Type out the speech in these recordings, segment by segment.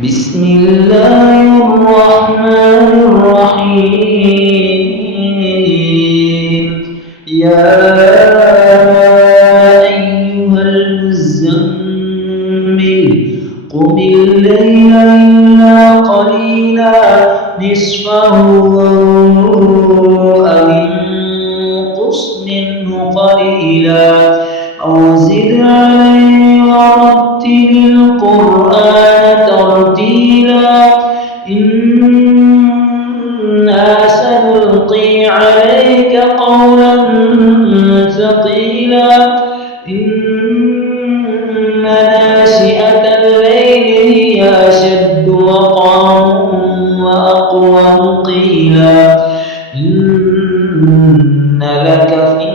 بسم الله الرحمن الرحيم. يا أيها المزمل قم الليل إلا قليلا نصفه أو انقص منه قليلا أو زد عليه ورتل القرآن ترتيلا إنا سنلقي عليك قولا ثقيلا إن ناشئة الليل هي أشد وقعا وأقوم قيلا إن لك في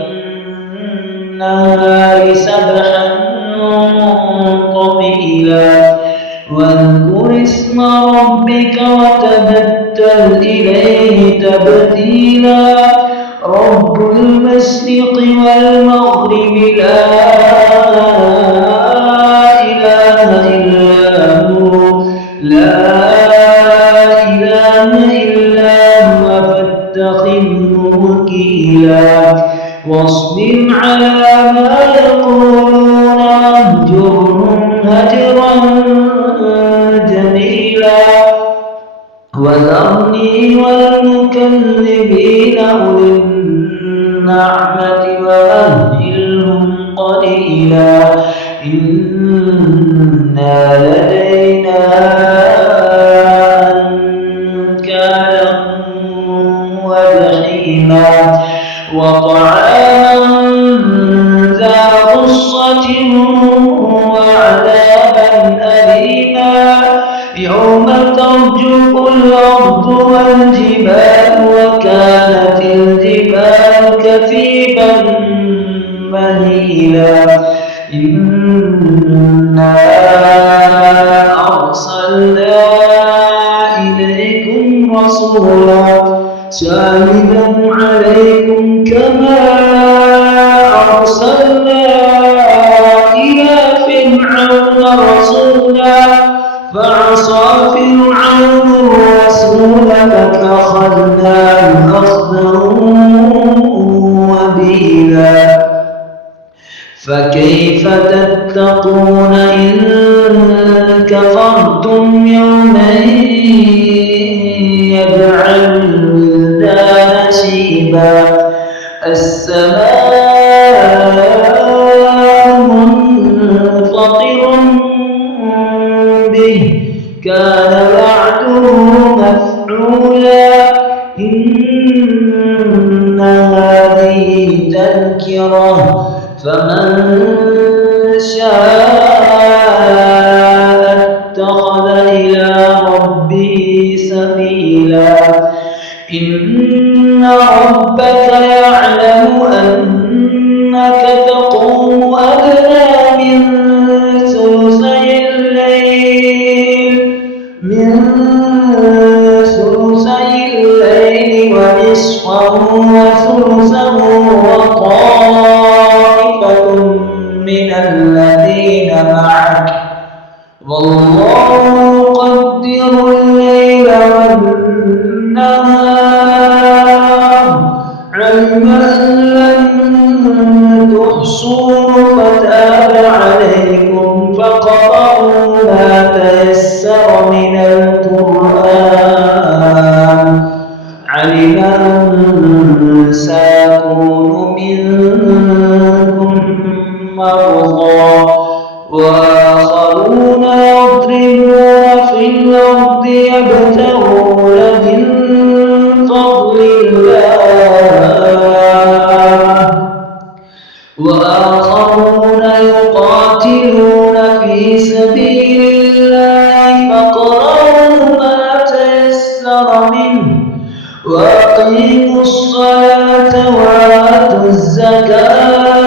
النهار سبحا طويلا واذكر اسم ربك وتبتل إليه تبتيلا رب المشرق والمغرب لا إله إلا هو فاتخذه وكيلا واصبر على ما يقولون واهجرهم هجرا جميلا وذرني والمكذبين أولي النعمة ومهلهم قليلا إن لدينا أنكالا وجحيما وطعاما ذا غصة وعذابا أليما يوم ترجف الأرض والجبال وكانت الجبال كثيبا مهيلا إنا أرسلنا إليكم رسولا شاهدا عليكم كما أرسلنا إلى فرعون رسولا فعصى فرعون الرسول فأخذناه أخذا وبيلا فكيف تتقون إن كفرتم يوما يجعل الولدان شيبا السماء منفطر به كان وعده مفعولا إن هذه تذكرة فمن شاء اتخذ إلى ربه سبيلا إن ربك يعلم أنك تقوم أدنى من ثلثي الليل ونصفه وثلثه وطائفة من الذين معك والله يقدر الليل والنهار علم أن لن تحصوا فتاب عليكم فاقرؤوا ما تيسر من القرآن علم أن سيكون منكم مرضى وآخرون يضربون في الأرض يبتغون من فضل الله وآخرون يقاتلون في سبيل الله فاقرؤوا ما تيسر منه وأقيموا الصلاة وآتوا الزكاة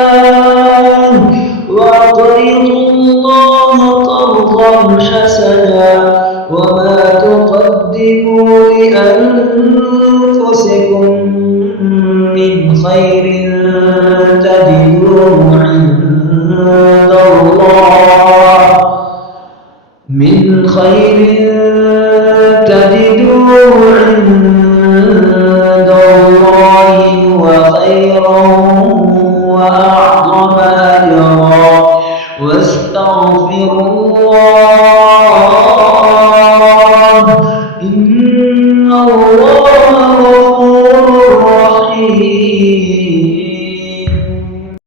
وأقرضوا الله قرضا حسنا وما تقدموا لأنفسكم من خير تجدوه عند الله من خير خير تجدوه عند الله هو خيرا وأعظم أجرا واستغفروا الله إن الله غفور رحيم